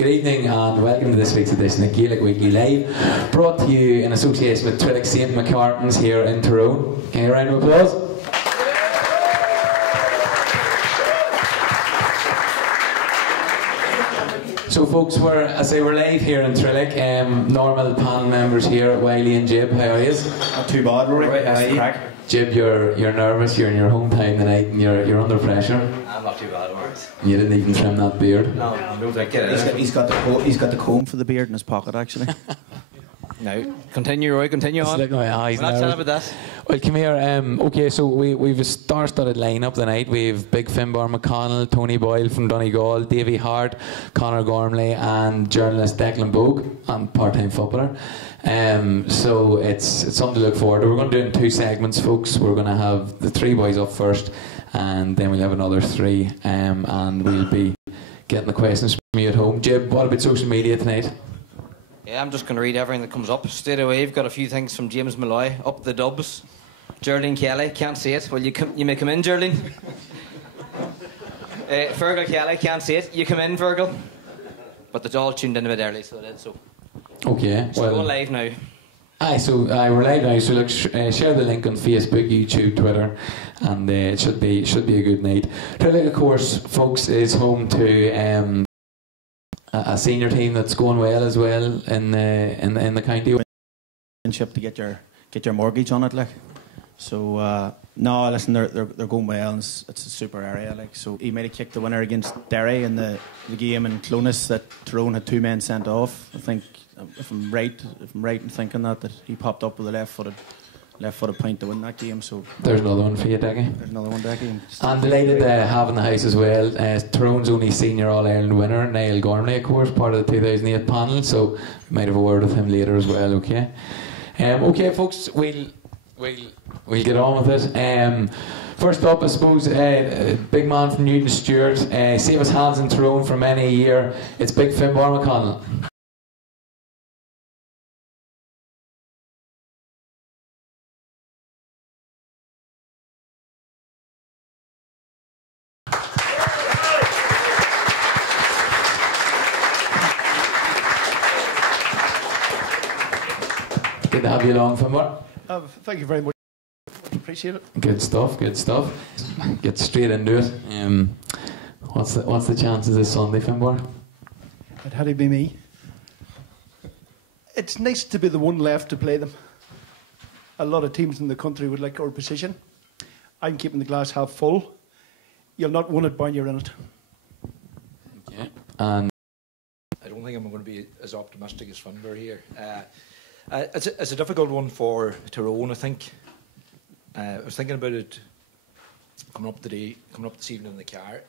Good evening and welcome to this week's edition of Gaelic Weekly Live, brought to you in association with Trillick St McCartans here in Tyrone. Can you a round of applause? So folks, we're live here in Trillick. Normal panel members here, Wiley and Jib, how are you? Not too bad, Rory. Right, Jib, you're nervous, you're in your home town tonight and you're under pressure. I'm not too bad, Rory. You didn't even trim that beard. No, He's got the comb for the beard in his pocket, actually. No, continue, Roy. Continue on. We're not chatting about that. Well, come here. Okay, so we've a star-studded line-up tonight. We've Big Finbar McConnell, Tony Boyle from Donegal, Davy Hart, Conor Gormley, and journalist Declan Bogue, and part-time footballer. So it's something to look forward to. We're going to do it in two segments, folks. We're going to have the three boys up first, and then we'll have another three, and we'll be getting the questions from you at home. Jib, what about social media tonight? Yeah, I'm just going to read everything that comes up straight away. We've got a few things from James Malloy, up the dubs. Geraldine Kelly, can't see it. Well, you may come in, Geraldine. Fergal Kelly, can't see it. You come in, Fergal. But it's all tuned in a bit early, so it is. So. Okay, so well, we're going live now. We're live now. So look, share the link on Facebook, YouTube, Twitter, and it should be a good night. Trillick, of course, folks, is home to a senior team that's going well as well in the county. To get your mortgage on it, like. So no, listen, they're going well. And it's a super area, like. So he made a kick the winner against Derry in the game in Clonus that Tyrone had two men sent off. I think if I'm right in thinking that he popped up with a left-footed point to win that game. So there's another one for you, Decky. There's another one, Decky. I'm delighted to have in the house as well Tyrone's only senior All-Ireland winner, Niall Gormley, of course, part of the 2008 panel. So we might have a word with him later as well. Okay. Okay, folks, we'll get on with it. First up, I suppose, big man from Newton Stewart, save his hands in Tyrone for many a year. It's Big Finbar McConnell. Good to have you along, Finbar. Thank you very much. Appreciate it. Good stuff. Get straight into it. What's the chances this Sunday, Finbar? It had to be me. It's nice to be the one left to play them. A lot of teams in the country would like our position. I'm keeping the glass half full. You'll not win it when you're in it. Okay. And I don't think I'm going to be as optimistic as Finbar here. It's a difficult one for Tyrone, I think. I was thinking about it coming up this evening in the car.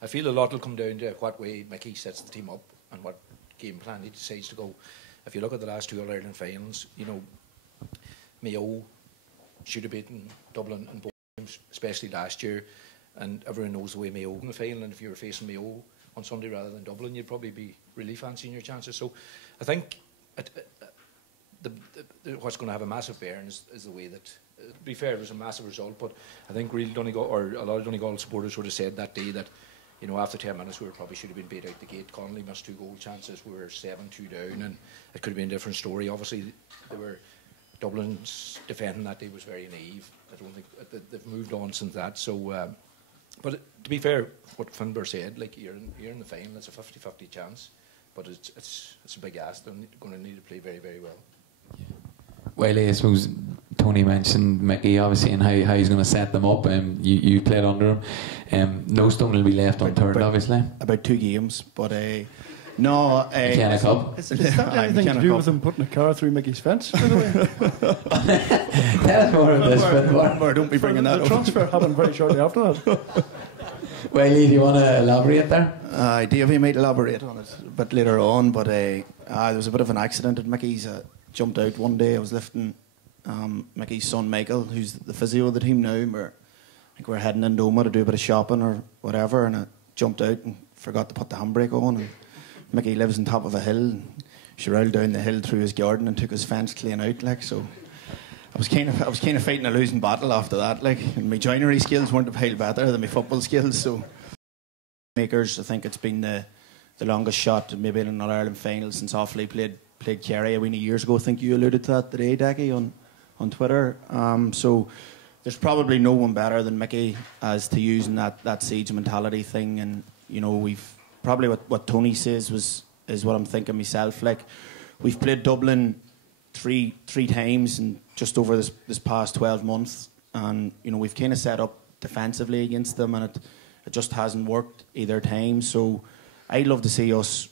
I feel a lot will come down to what way Mickey sets the team up and what game plan he decides to go. If you look at the last two All-Ireland finals, you know, Mayo should have beaten Dublin in both games, especially last year, and everyone knows the way Mayo in the final, and if you were facing Mayo on Sunday rather than Dublin, you'd probably be really fancying your chances. So I think what's going to have a massive bearing is the way that, to be fair, it was a massive result, but I think real Donegal, or a lot of Donegal supporters would have said that day that, you know, after 10 minutes we probably should have been beat out the gate. Connolly missed 2 goal chances, we were 7-2 down, and it could have been a different story. Obviously, Dublin's defending that day was very naive. I don't think they've moved on since that. So, but to be fair, what Finbar said, like you're in the final, it's a 50-50 chance, but it's a big ask. They're going to need to play very, very well. Well, I suppose Tony mentioned Mickey, obviously, and how he's going to set them up. You played under him. No stone will be left unturned, obviously. About 2 games, but no. Kenna Cup. Is that anything to do with him putting a car through Mickey's fence, by the way? Tell us more of this, Finbar. Don't be bringing that up. The transfer happened very shortly after that. Well, Lee, do you want to elaborate there? Davey might elaborate on it a bit later on, but there was a bit of an accident at Mickey's. Jumped out one day. I was lifting Mickey's son Michael, who's the physio of the team now. I think we're heading into Oma to do a bit of shopping or whatever, and I jumped out and forgot to put the handbrake on. And Mickey lives on top of a hill, and she rolled down the hill through his garden and took his fence clean out, like. So I was kind of fighting a losing battle after that, like. And my joinery skills weren't a pile better than my football skills. So makers, I think it's been the the longest shot maybe in an All-Ireland final since Offaly played Kerry a weeny years ago. I think you alluded to that today, Decky, on Twitter. So there's probably no one better than Mickey as to using that siege mentality thing. And, you know, we've probably what Tony says is what I'm thinking myself. Like, we've played Dublin three times in just over this past 12 months. And, you know, we've kind of set up defensively against them, and it just hasn't worked either time. So I'd love to see us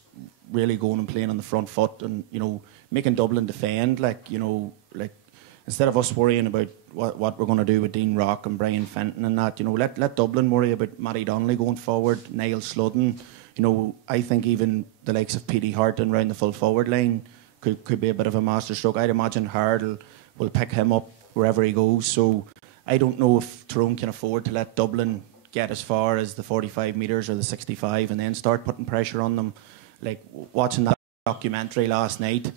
really going and playing on the front foot and, you know, making Dublin defend. Like, you know, like, instead of us worrying about what we're going to do with Dean Rock and Brian Fenton and that, you know, let Dublin worry about Matty Donnelly going forward, Niall Sludden. You know, I think even the likes of Petey Harton round the full forward line could be a bit of a masterstroke. I'd imagine Hard will pick him up wherever he goes. So I don't know if Tyrone can afford to let Dublin get as far as the 45 metres or the 65 and then start putting pressure on them. Like, watching that documentary last night,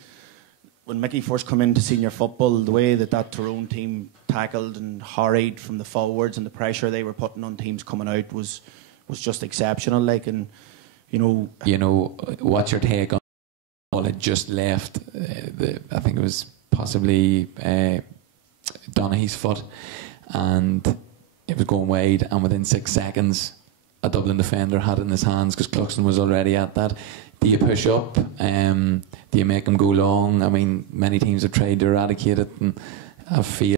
when Mickey first come into senior football, the way that Tyrone team tackled and harried from the forwards and the pressure they were putting on teams coming out was just exceptional. Like, and you know, what's your take on? Well, it just left. I think it was possibly Donaghy's foot, and it was going wide. And within 6 seconds, a Dublin defender had it in his hands because Cluxton was already at that. Do you push up? Do you make him go long? I mean, many teams have tried to eradicate it and have failed.